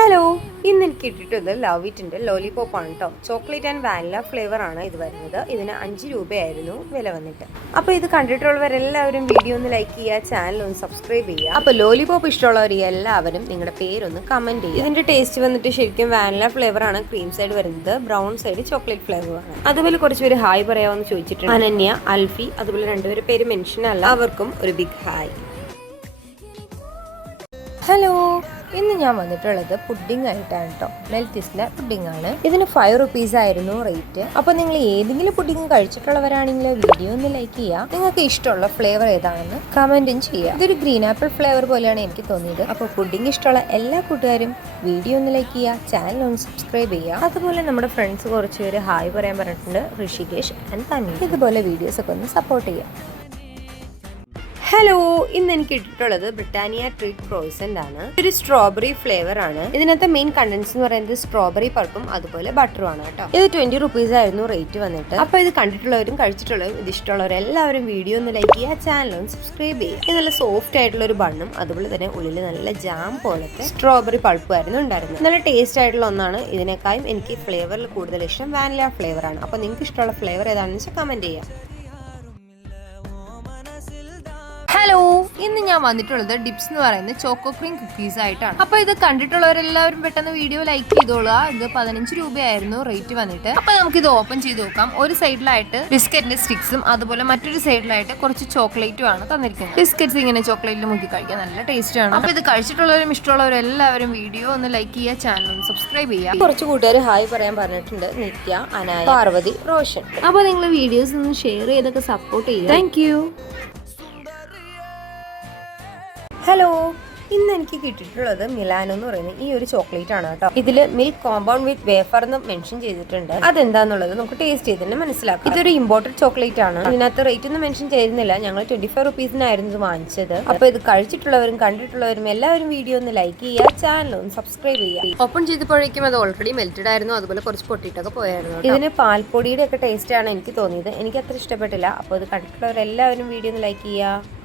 Hello, ഇന്ന് എനിക്ക് ഇട്ടിട്ടത് love ഇറ്റിൻ്റെ lollipop ആണ് കേട്ടോ. ചോക്ലേറ്റ് ആൻഡ് വാനില ഫ്ലേവർ ആണ് ഇത് വരുന്നത്. ഇതിന് 5 രൂപയായിരുന്നു വില വന്നിട്ട്. അപ്പോൾ ഇത് കണ്ടിട്ടുള്ളവരെല്ലാവരും വീഡിയോ ഒന്ന് ലൈക്ക് ചെയ്യുക, ചാനൽ ഒന്ന് സബ്സ്ക്രൈബ് ചെയ്യുക. അപ്പോൾ ലോലിപോപ്പ് ഇഷ്ടമുള്ളവർ എല്ലാവരും നിങ്ങളുടെ പേരൊന്ന് കമൻറ്റ് ചെയ്യുക. ഇതിൻ്റെ ടേസ്റ്റ് വന്നിട്ട് ശരിക്കും വാനില ഫ്ലേവർ ആണ്, ക്രീം സൈഡ് വരുന്നത്, ബ്രൗൺ സൈഡ് ചോക്ലേറ്റ് ഫ്ലേവർ ആണ്. അതുപോലെ കുറച്ച് പേര് ഹായ് പറയാമെന്ന് ചോദിച്ചിട്ടുണ്ട്. അനന്യ, അൽഫി, അതുപോലെ രണ്ടുപേരും പേര് മെൻഷൻ അല്ല, അവർക്കും ഒരു ബിഗ് ഹായ്. ഹലോ, ഇന്ന് ഞാൻ വന്നിട്ടുള്ളത് പുഡിംഗ് ആയിട്ടാണ് കേട്ടോ. മെൽറ്റിസിൻ്റെ പുഡിംഗ് ആണ്. ഇതിന് 5 റുപ്പീസ് ആയിരുന്നു റേറ്റ്. അപ്പോൾ നിങ്ങൾ ഏതെങ്കിലും പുഡിംഗ് കഴിച്ചിട്ടുള്ളവരാണെങ്കിൽ വീഡിയോ ഒന്ന് ലൈക്ക് ചെയ്യുക. നിങ്ങൾക്ക് ഇഷ്ടമുള്ള ഫ്ലേവർ ഏതാണെന്ന് കമൻറ്റും ചെയ്യുക. ഇതൊരു ഗ്രീൻ ആപ്പിൾ ഫ്ലേവർ പോലെയാണ് എനിക്ക് തോന്നിയത്. അപ്പോൾ പുഡിംഗ് ഇഷ്ടമുള്ള എല്ലാ കൂട്ടുകാരും വീഡിയോ ഒന്ന് ലൈക്ക് ചെയ്യുക, ചാനൽ ഒന്ന് സബ്സ്ക്രൈബ് ചെയ്യുക. അതുപോലെ നമ്മുടെ ഫ്രണ്ട്സ് കുറച്ച് പേര് ഹായ് പറയാൻ പറഞ്ഞിട്ടുണ്ട്, ഋഷികേഷ് ആൻഡ് തന്നി. ഇതുപോലെ വീഡിയോസൊക്കെ ഒന്ന് സപ്പോർട്ട് ചെയ്യുക. ഹലോ, ഇന്ന് എനിക്ക് ഇട്ടിട്ടുള്ളത് ബ്രിട്ടാനിയ ട്രീറ്റ് ക്രോസന്റ് ആണ്. ഒരു സ്ട്രോബെറി ഫ്ലേവർ ആണ്. ഇതിനകത്തെ മെയിൻ കണ്ടൻസ് എന്ന് പറയുന്നത് സ്ട്രോബെറി പൾപ്പും അതുപോലെ ബട്ടറും ആണ് കേട്ടോ. ഇത് 20 റുപ്പീസ് ആയിരുന്നു റേറ്റ് വന്നിട്ട്. അപ്പൊ ഇത് കണ്ടിട്ടുള്ളവരും കഴിച്ചിട്ടുള്ളവരും ഇത് ഇഷ്ടമുള്ളവരും എല്ലാവരും വീഡിയോ ഒന്ന് ലൈക്ക് ചെയ്യുക, ചാനൽ ഒന്ന് സബ്സ്ക്രൈബ് ചെയ്യുക. ഇത് നല്ല സോഫ്റ്റ് ആയിട്ടുള്ള ഒരു ബണ്ണും അതുപോലെ തന്നെ ഉള്ളിൽ നല്ല ജാം പോലത്തെ സ്ട്രോബെറി പൾപ്പും ആയിരുന്നു ഉണ്ടായിരുന്നത്. നല്ല ടേസ്റ്റ് ആയിട്ടുള്ള ഒന്നാണ്. ഇതിനേക്കാളും എനിക്ക് ഫ്ലേവറിൽ കൂടുതൽ ഇഷ്ടം വാനില ഫ്ലേവർ ആണ്. അപ്പൊ നിങ്ങൾക്ക് ഇഷ്ടമുള്ള ഫ്ലേവർ ഏതാണെന്ന് വെച്ചാൽ കമന്റ് ചെയ്യാം. ഹലോ, ഇന്ന് ഞാൻ വന്നിട്ടുള്ളത് ഡിപ്സ് എന്ന് പറയുന്ന ചോക്കോ ക്രീം കുക്കീസ് ആയിട്ടാണ്. അപ്പൊ ഇത് കണ്ടിട്ടുള്ളവരെല്ലാവരും പെട്ടെന്ന് വീഡിയോ ലൈക്ക് ചെയ്തോളുക. ഇത് 15 രൂപയായിരുന്നു റേറ്റ് വന്നിട്ട്. അപ്പൊ നമുക്ക് ഇത് ഓപ്പൺ ചെയ്ത് നോക്കാം. ഒരു സൈഡിലായിട്ട് ബിസ്ക്കറ്റിന്റെ സ്റ്റിക്സും അതുപോലെ മറ്റൊരു സൈഡിലായിട്ട് കുറച്ച് ചോക്ലേറ്റും ആണ് തന്നിരിക്കുന്നത്. ബിസ്ക്കറ്റ്സ് ഇങ്ങനെ ചോക്ലേറ്റിൽ മുക്കി കഴിക്കാൻ നല്ല ടേസ്റ്റ് ആണ്. അപ്പൊ ഇത് കഴിച്ചിട്ടുള്ളവരും ഇഷ്ടമുള്ളവരും എല്ലാവരും വീഡിയോ ഒന്ന് ലൈക്ക് ചെയ്യുക, ചാനൽ ഒന്ന് സബ്സ്ക്രൈബ് ചെയ്യുക. കുറച്ച് കൂട്ടുകാർ ഹായ് പറയാൻ പറഞ്ഞിട്ടുണ്ട്, നിത്യ, അനായ, പാർവതി, റോഷൻ. അപ്പൊ നിങ്ങൾ വീഡിയോസ് ഒന്ന് ഷെയർ ചെയ്തൊക്കെ സപ്പോർട്ട് ചെയ്യുക. Thank you. ഹലോ, ഇന്ന് എനിക്ക് കിട്ടിയിട്ടുള്ളത് മിലാനോ എന്ന് പറയുന്നത് ഈ ഒരു ചോക്ലേറ്റ് ആണ് കേട്ടോ. ഇതില് മിൽക്ക് കോമ്പൗണ്ട് വിത്ത് വേഫർ എന്ന് മെൻഷൻ ചെയ്തിട്ടുണ്ട്. അതെന്താന്നുള്ളത് നമുക്ക് ടേസ്റ്റ് ചെയ്ത് തന്നെ മനസ്സിലാക്കാം. ഇതൊരു ഇമ്പോർട്ടഡ് ചോക്ലേറ്റ് ആണ്. ഇതിനകത്ത് റേറ്റ് ഒന്നും മെൻഷൻ ചെയ്യുന്നില്ല. ഞങ്ങൾ 25 റുപ്പീസിനായിരുന്നു ഇത് വാങ്ങിച്ചത്. അപ്പൊ ഇത് കഴിച്ചിട്ടുള്ളവരും കണ്ടിട്ടുള്ളവരും എല്ലാവരും വീഡിയോ ഒന്ന് ലൈക്ക് ചെയ്യുക, ചാനൽ ഒന്ന് സബ്സ്ക്രൈബ് ചെയ്യുക. ഓപ്പൺ ചെയ്തപ്പോഴേക്കും അത് ഓൾറെഡി മെൽറ്റഡ് ആയിരുന്നു, അതുപോലെ കുറച്ച് പൊട്ടിയിട്ടൊക്കെ പോയായിരുന്നു. ഇതിന് പാൽപ്പൊടിയുടെ ഒക്കെ ടേസ്റ്റ് ആണ് എനിക്ക് തോന്നിയത്. എനിക്ക് അത്ര ഇഷ്ടപ്പെട്ടില്ല. അപ്പോൾ ഇത് കണ്ടിട്ടുള്ളവരെല്ലാവരും വീഡിയോ ഒന്ന് ലൈക്ക് ചെയ്യുക.